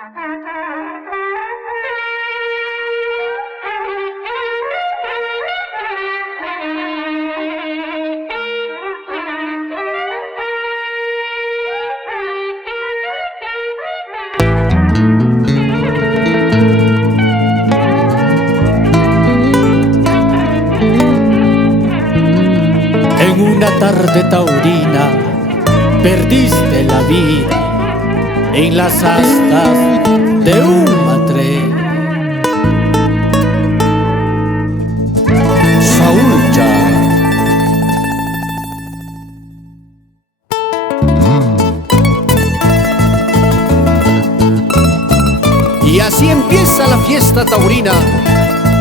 En una tarde taurina perdiste la vida en las astas de un matre. Saúl Ya. Y así empieza la fiesta taurina,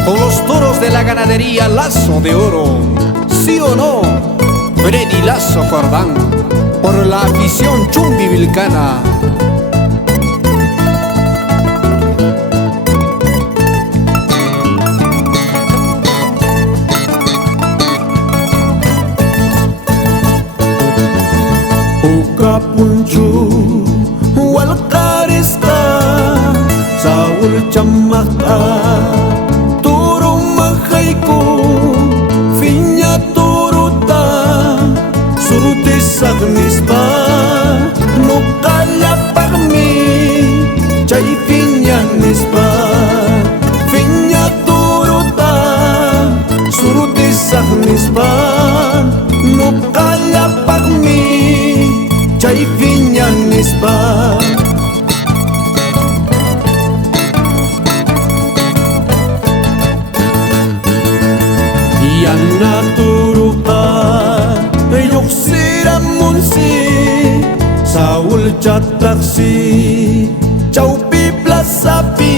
con los toros de la ganadería Lazo de Oro. ¿Sí o no? Freddy Lazo Jordán, por la afición chumbivilcana. Ukapunchu walqarisqa Saúl chamaqqa turu majayku fiña turuta surutisaq nispa nuqallapaqmi chay fiña nispa fiña turuta surutisaq nispa nuqallapaqmi chay fiña nispa. Yana turuqa yuqsiramunsi Saúl chataqsi chawpi plazapi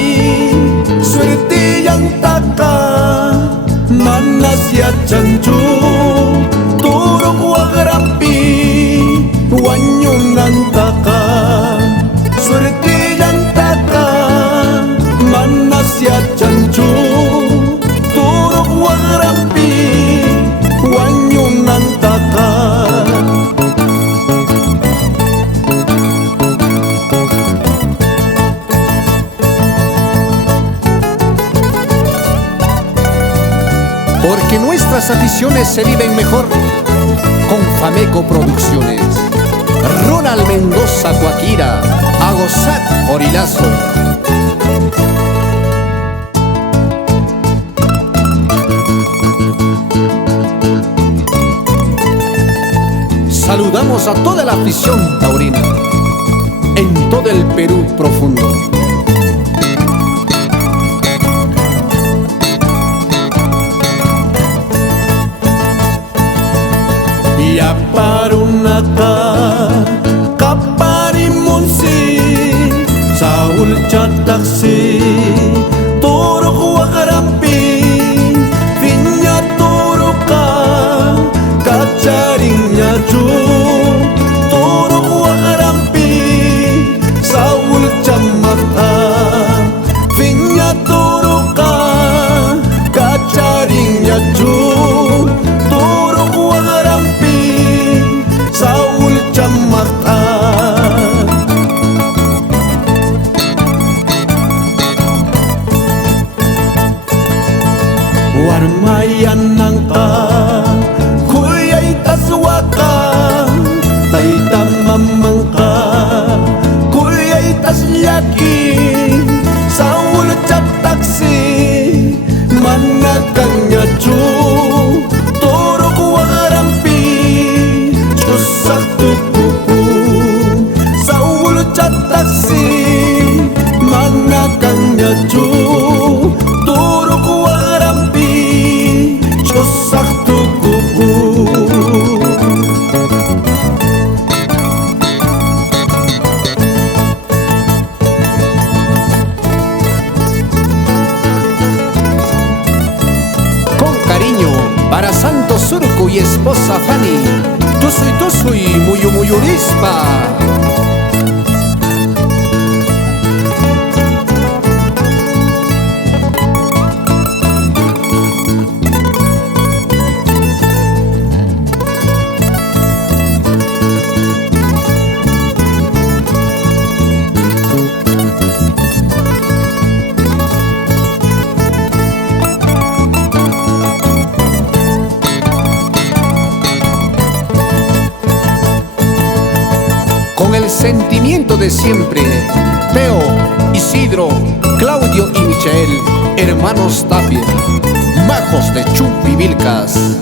suertillantaqa manas yachanchu turuq waqrapi wañunantaqa suertillantaqa manas yachanchu turuq waqrapi wañunantaqa. Porque nuestras aficiones se viven mejor con Fameco Producciones. Ronald Mendoza Coaquira, Agosat Orilazo. Saludamos a toda la afición taurina en todo el Perú profundo. Yaparunaka kaparimunsi Saúl chataqsi turuq waqrapi fiña turuqa kachariñachu turuq waqrapi Saúl chamaqqa fiña turuqa kachariñachu turuq waqrapi Saúl chamaqqa. Warmayananqa kuyaytas waqa tayta mamanqa kuyaytas llaki Saúl chataqsi mana kanñachu turuq waqrapi ch'usaq tukuku Saúl chataqsi mana kanñachu turuq waqrapi ch'usaq tukuku. Con cariño para Santo Surco y esposa Fanny, tusuy muyurispa. sentimiento de siempre. Teo, Isidro, Claudio y Michel, hermanos Tapia, majos de Chupivilcas.